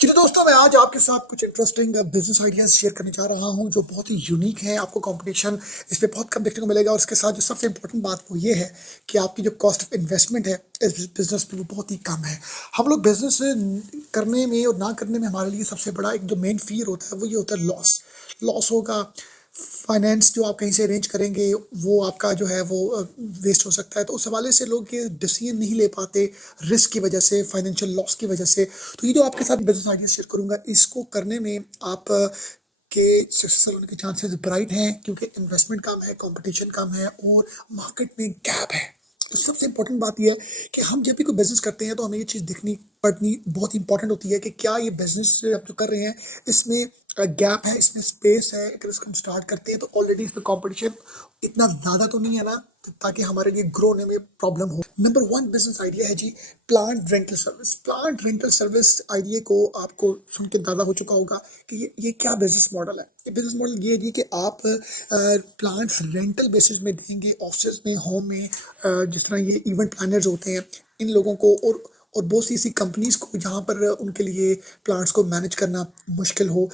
जी तो दोस्तों, मैं आज आपके साथ कुछ इंटरेस्टिंग बिजनेस आइडियाज शेयर करने जा रहा हूं जो बहुत ही यूनिक है। आपको कंपटीशन इस पे बहुत कम देखने को मिलेगा और इसके साथ जो सबसे इंपॉर्टेंट बात वो ये है कि आपकी जो कॉस्ट ऑफ इन्वेस्टमेंट है इस बिजनेस में वो बहुत ही कम है। हम लोग बिजनेस करने में और ना करने में हमारे लिए सबसे बड़ा एक जो मेन फियर होता है वो ये होता है लॉस। लॉस होगा, फाइनेंस जो आप कहीं से अरेंज करेंगे वो आपका जो है वो वेस्ट हो सकता है। तो उस हवाले से लोग ये डिसीजन नहीं ले पाते रिस्क की वजह से, फाइनेंशियल लॉस की वजह से। तो ये जो आपके साथ बिजनेस आइडिया शेयर करूंगा, इसको करने में आप के सक्सेसफुल होने के चांसेस ब्राइट हैं क्योंकि इन्वेस्टमेंट कम है, कंपटीशन कम है और मार्केट में गैप है। तो सबसे इंपॉर्टेंट बात यह है कि हम जब भी कोई बिजनेस करते हैं तो हमें ये चीज़ देखनी पड़नी बहुत इंपॉर्टेंट होती है कि क्या ये बिजनेस आप जो कर रहे हैं इसमें गैप है, इसमें स्पेस है। अगर इसको हम स्टार्ट करते हैं तो ऑलरेडी इसमें कंपटीशन इतना ज़्यादा तो नहीं है ना, ताकि हमारे लिए ग्रो होने में प्रॉब्लम हो। नंबर वन बिजनेस आइडिया है जी plant rental service. Plant rental service idea को आपको सुन के अंदाजा हो चुका होगा कि ये क्या बिजनेस मॉडल है। ये बिजनेस मॉडल ये है जी कि आप प्लांट्स रेंटल बेसिस में देंगे ऑफिस में, होम में, जिस तरह ये इवेंट प्लानर्स होते हैं इन लोगों को, और बहुत सी ऐसी कंपनीज को जहाँ पर उनके लिए प्लांट्स को मैनेज करना मुश्किल हो।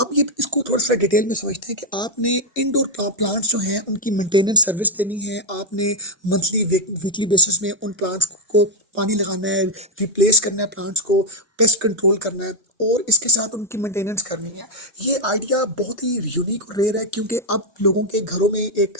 अब ये इसको थोड़ा सा डिटेल में समझते हैं कि आपने इंडोर प्लांट्स जो हैं उनकी मेंटेनेंस सर्विस देनी है। आपने मंथली वीकली बेसिस में उन प्लांट्स को पानी लगाना है, रिप्लेस करना है प्लांट्स को, पेस्ट कंट्रोल करना है और इसके साथ उनकी मेंटेनेंस करनी है। ये आइडिया बहुत ही यूनिक और रेयर है क्योंकि अब लोगों के घरों में एक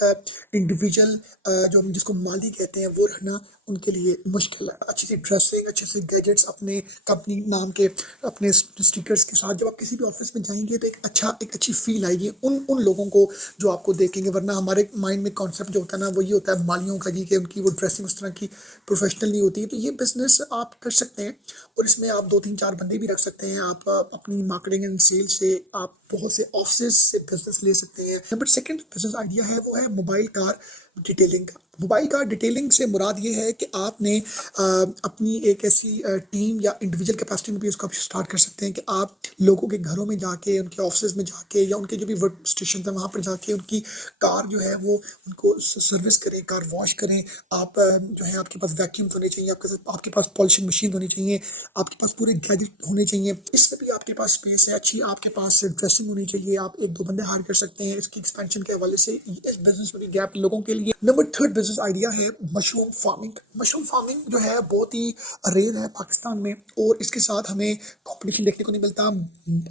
इंडिविजुअल जो हम जिसको माली कहते हैं वो रहना उनके लिए मुश्किल है। अच्छी सी ड्रेसिंग, अच्छे से गैजेट्स, अपने कंपनी नाम के अपने स्टिकर्स के साथ जब आप किसी भी ऑफिस में जाएंगे तो एक अच्छी फील आएगी उन उन लोगों को जो आपको देखेंगे। वरना हमारे माइंड में कॉन्सेप्ट जो होता है ना वो ये होता है मालियों का जी कि उनकी वो ड्रेसिंग उस तरह की प्रोफेशनल नहीं होती है। तो ये बिजनेस आप कर सकते हैं और इसमें आप 2 3 4 बंदे भी रख सकते हैं। आप अपनी मार्केटिंग एंड सेल से आप बहुत से ऑफिस से बिजनेस ले सकते हैं। नंबर सेकंड बिजनेस आइडिया है वो है मोबाइल कार डिटेलिंग का। मोबाइल कार डिटेलिंग से मुराद ये है कि आपने अपनी एक ऐसी टीम या इंडिविजुअल कैपेसिटी में भी उसको आप स्टार्ट कर सकते हैं कि आप लोगों के घरों में जाके, उनके ऑफिस में जाके या उनके जो भी वर्क स्टेशन है वहाँ पर जाके उनकी कार जो है वो उनको सर्विस करें, कार वॉश करें। आप जो है आपके पास वैक्यूम होने चाहिए, आपके पास पॉलिशिंग मशीन होनी चाहिए, आपके पास पूरे गैजेट होने चाहिए। इसमें भी आपके पास स्पेस है, अच्छी आपके पास ड्रेसिंग होनी चाहिए। आप 1 2 बंदे हायर कर सकते हैं इसकी एक्सपेंशन के हवाले से। इस बिजनेस में भी गैप लोगों के लिए। नंबर थर्ड बिजनेस आइडिया है मशरूम फार्मिंग। मशरूम फार्मिंग जो है बहुत ही रेयर है पाकिस्तान में और इसके साथ हमें कंपटीशन देखने को नहीं मिलता।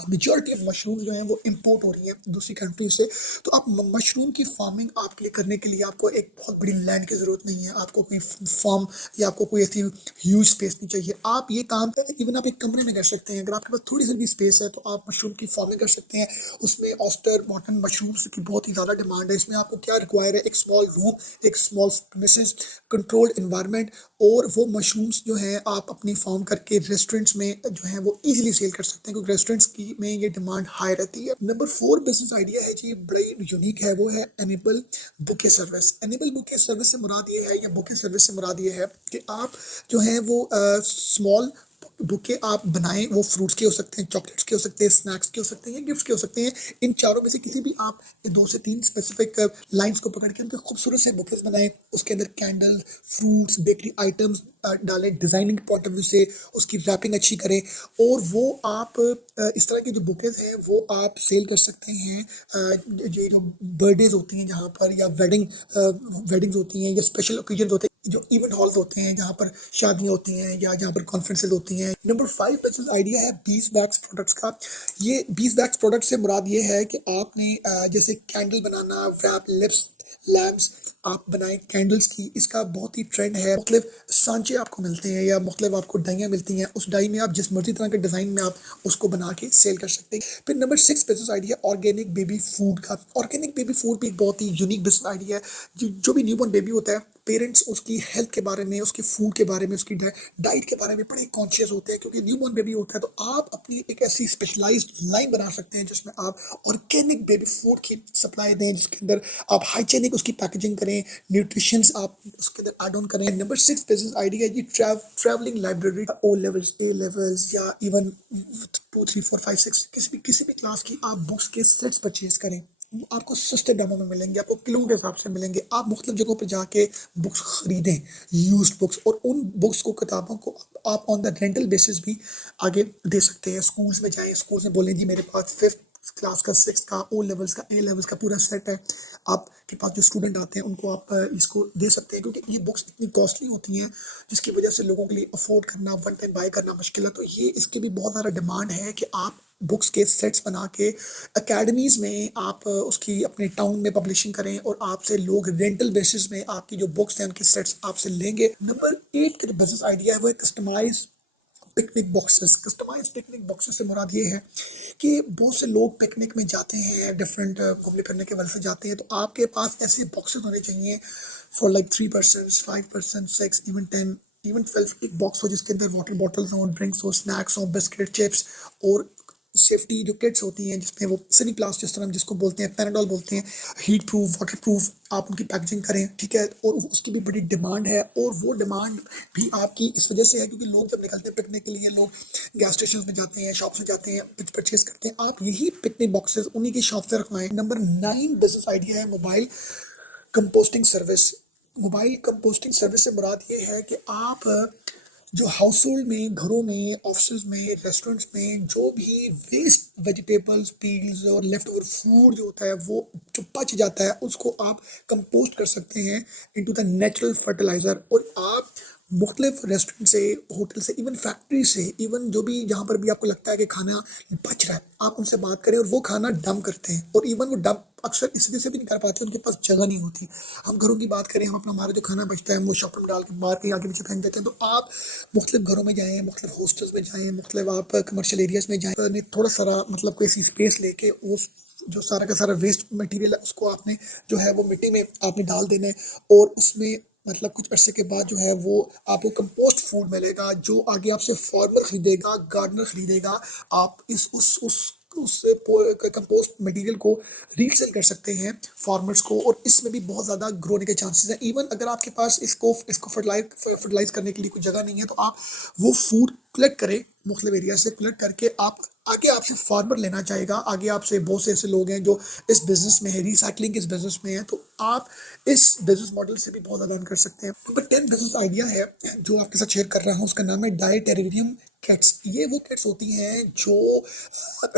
मेजॉरिटी ऑफ मशरूम जो है वो इंपोर्ट हो रही है दूसरी कंट्री से। तो आप मशरूम की फार्मिंग आपके लिए करने के लिए आपको एक बहुत बड़ी लैंड की जरूरत नहीं है, आपको कोई फार्म या आपको कोई ऐसी ह्यूज स्पेस नहीं चाहिए। आप ये काम इवन आप एक कमरे में कर सकते हैं। अगर आपके पास थोड़ी सी भी स्पेस है तो आप मशरूम की फार्मिंग कर सकते हैं। उसमें ऑस्टर मॉटन मशरूम्स की बहुत ही ज़्यादा डिमांड है। इसमें आपको क्या रिक्वायर है, एक स्मॉल रूम, एक स्मॉल प्रीमिसेस, कंट्रोल्ड एनवायरनमेंट, और वो मशरूम्स जो है आप अपनी फार्म करके रेस्टोरेंट्स में जो है वो इजीली सेल कर सकते हैं क्योंकि रेस्टोरेंट्स की में ये डिमांड हाई रहती है। नंबर 4 बिजनेस आइडिया है जी बड़ा यूनिक है, वो है animal bouquet service. Animal bouquet service से मुराद ये है या बुके सर्विस से मुराद ये है कि आप जो है वो स्मॉल बुके आप बनाएं। वो फ्रूट्स के हो सकते हैं, चॉकलेट्स के हो सकते हैं, स्नैक्स के हो सकते हैं या गिफ्ट्स के हो सकते हैं। इन चारों में से किसी भी आप 2 से 3 स्पेसिफिक लाइंस को पकड़ के उनके खूबसूरत से बुकेस बनाएं। उसके अंदर कैंडल, फ्रूट्स, बेकरी आइटम्स डालें, डिजाइनिंग पॉइंट ऑफ व्यू से उसकी रैपिंग अच्छी करें और वो आप इस तरह के जो बुकेज हैं वो आप सेल कर सकते हैं। ये जो बर्थडेज होती हैं जहाँ पर, या वेडिंग्स होती हैं या स्पेशल ओकेजन होते हैं, जो इवेंट हॉल्स होते हैं जहाँ पर शादियाँ होती हैं या जहाँ पर कॉन्फ्रेंसेज होती हैं। नंबर 5 बिजनेस आइडिया है बीज वैक्स प्रोडक्ट्स का। ये बीज वैक्स प्रोडक्ट से मुराद ये है कि आपने जैसे कैंडल बनाना, रैप लिप्स, लैम्प्स आप बनाएं कैंडल्स की। इसका बहुत ही ट्रेंड है। मुख्तलिफ सांचे आपको मिलते हैं या मुख्तलिफ आपको डाइयाँ मिलती हैं। उस डाई में आप जिस मर्जी तरह के डिज़ाइन में आप उसको बना के सेल कर सकते हैं। फिर number 6 business idea organic baby food का। ऑर्गेनिक बेबी फूड भी एक बहुत ही यूनिक बिजनेस आइडिया है। जो भी न्यूबॉर्न बेबी होता है, पेरेंट्स उसकी हेल्थ के बारे में, उसके फूड के बारे में, उसकी डाइट के बारे में बड़े कॉन्शियस होते हैं क्योंकि न्यूबॉर्न बेबी होता है। तो आप अपनी एक ऐसी स्पेशलाइज्ड लाइन बना सकते हैं जिसमें आप ऑर्गेनिक बेबी फूड की सप्लाई दें, जिसके अंदर आप हाइजेनिक उसकी पैकेजिंग करें, न्यूट्रिशंस आप उसके अंदर एड ऑन करें। नंबर 6 बिजनेस आइडिया है जी travelling library. O levels, A levels या इवन 2 3 4 5 6 किसी भी क्लास की आप बुक्स के सेट्स परचेज करें। आपको सस्ते दामों में मिलेंगे, आपको किलो के हिसाब से मिलेंगे। आप मुख्तलिफ जगहों पे जाके बुक्स खरीदें, यूज्ड बुक्स, और उन बुक्स को, किताबों को आप ऑन द रेंटल बेसिस भी आगे दे सकते हैं। स्कूल्स में जाएं, स्कूल्स में बोलें जी मेरे पास 5th क्लास का, 6th का, ओ लेवल्स का, ए लेवल्स का पूरा सेट है। आपके पास जो स्टूडेंट आते हैं उनको आप इसको दे सकते हैं, क्योंकि ये बुक्स इतनी कॉस्टली होती हैं जिसकी वजह से लोगों के लिए अफोर्ड करना, वन टाइम बाय करना मुश्किल है। तो ये इसके भी बहुत ज़्यादा डिमांड है कि आप बुक्स के सेट्स बना के अकेडमीज़ में आप उसकी अपने टाउन में पब्लिशिंग करें, और आपसे लोग रेंटल बेसिस में आपकी जो बुक्स हैं उनके सेट्स आपसे लेंगे। नंबर 8 का जो बिजनेस आइडिया है वो है customise picnic boxes. Customise picnic boxes से मुराद ये है कि बहुत से लोग पिकनिक में जाते हैं, डिफरेंट घूमने फिरने के वजह से जाते हैं, तो आपके पास ऐसे बॉक्सेस होने चाहिए for like 3 person, 5 person, 6, even 10, even 12। एक बॉक्स हो जिसके अंदर वाटर बॉटल्स हो, ड्रिंक्स हो, स्नैक्स हो, बिस्किट, चिप्स, और सेफ्टी जो किट्स होती हैं जिसमें वो सिनी प्लास, जिस तरह हम जिसको बोलते हैं, पैराडॉल बोलते हैं, हीट प्रूफ, वाटर प्रूफ, आप उनकी पैकेजिंग करें, ठीक है। और उसकी भी बड़ी डिमांड है, और वो डिमांड भी आपकी इस वजह से है क्योंकि लोग जब निकलते हैं पिकनिक के लिए, लोग गैस स्टेशन में जाते हैं, शॉप्स में जाते हैं, परचेज करते हैं। आप यही पिकनिक बॉक्सेस उन्हीं की शॉप से रखवाएं। नंबर 9 बिजनेस आइडिया है mobile composting service. Mobile composting service से मुराद ये है कि आप जो हाउस होल्ड में, घरों में, ऑफिस में, रेस्टोरेंट्स में जो भी वेस्ट वेजिटेबल्स, पील्स और लेफ्ट ओवर फूड जो होता है वो जो बच जाता है उसको आप कंपोस्ट कर सकते हैं इनटू द नेचुरल फर्टिलाइजर। और आप मुख्तलिफ रेस्टोरेंट से, होटल से, इवन फैक्ट्री से, इवन जो भी जहाँ पर भी आपको लगता है कि खाना बच रहा है, आप उनसे बात करें और वो खाना डंप करते हैं। और इवन वो डंप अक्सर इस वजह से भी नहीं कर पाते, उनके पास जगह नहीं होती। हम घरों की बात करें, हम अपना हमारा जो खाना बचता है हम वो शॉपर में डाल के बाहर कहीं आगे पीछे फेंक देते हैं। तो आप मुख्तलिफ घरों में जाएँ, मुख्तलिफ हॉस्टल्स में जाएँ, मुख्तलिफ आप कमर्शियल एरियाज़ में जाएँ, थोड़ा सारा मतलब कोई ऐसी स्पेस लेके उस जो सारा का सारा वेस्ट मटेरियल है उसको आपने जो है वो मिट्टी में आपने डाल देना है, और उसमें मतलब कुछ अरसे के बाद जो है वो आपको कंपोस्ट फूड मिलेगा, जो आगे आपसे फार्मर खरीदेगा, गार्डनर खरीदेगा। आप इस उस कंपोस्ट मटेरियल को रीसेल कर सकते हैं फार्मर्स को, और इसमें भी बहुत ज़्यादा ग्रो होने के चांसेस हैं। इवन अगर आपके पास इसको फर्टिलाइज करने के लिए कोई जगह नहीं है, तो आप वो फूड कलेक्ट करें, मुख्तलिफ एरिया से कलेक्ट करके आप आगे आपसे फार्मर लेना चाहेगा, आगे आपसे बहुत से ऐसे लोग हैं जो इस बिजनेस में है, रिसाइकलिंग के इस बिजनेस में है, तो आप इस बिजनेस मॉडल से भी बहुत ज़्यादा अर्न कर सकते हैं। नंबर 10 बिजनेस आइडिया है जो आपके साथ शेयर कर रहा हूँ, उसका नाम है डायटेरियम किट्स। ये वो किट्स होती हैं जो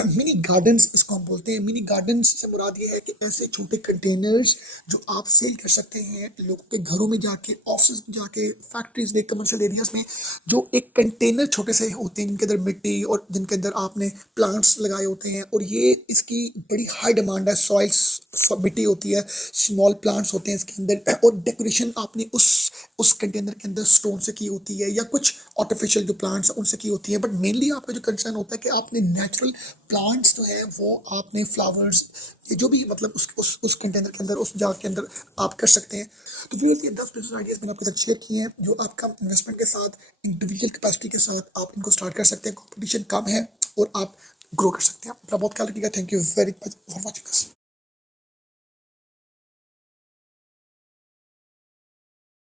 मिनी गार्डन्स, इसको हम बोलते हैं। मिनी गार्डन्स से मुराद ये है कि ऐसे छोटे कंटेनर्स जो आप सेल कर सकते हैं लोगों के घरों में जाके, ऑफिस में जाके, फैक्ट्रीज में, कमर्शियल एरियाज में, जो एक कंटेनर छोटे से होते हैं जिनके अंदर मिट्टी और जिनके अंदर आपने प्लांट्स लगाए होते हैं, और ये इसकी बड़ी हाई डिमांड है। सॉइल्स, मिट्टी होती है, स्मॉल प्लांट्स होते हैं इसके अंदर, और डेकोरेशन आपने उस कंटेनर के अंदर स्टोन से की होती है या कुछ आर्टिफिशियल जो प्लांट्स उनसे की होती है। बट मेनली आपका जो कंसर्न होता है कि आपने नेचुरल प्लांट्स जो है वो आपने फ्लावर्स, ये जो भी मतलब उस कंटेनर के अंदर, उस जार के अंदर आप कर सकते हैं। तो फिर ये 10 बिजनेस आइडियाज मैंने आपके साथ शेयर किए हैं जो आप कम इन्वेस्टमेंट के साथ, इंडिविजुअल कैपेसिटी के साथ आप इनको स्टार्ट कर सकते हैं। कॉम्पिटिशन कम है और आप ग्रो कर सकते हैं। अपना बहुत ख्याल रखिएगा। Thank you very much for watching this.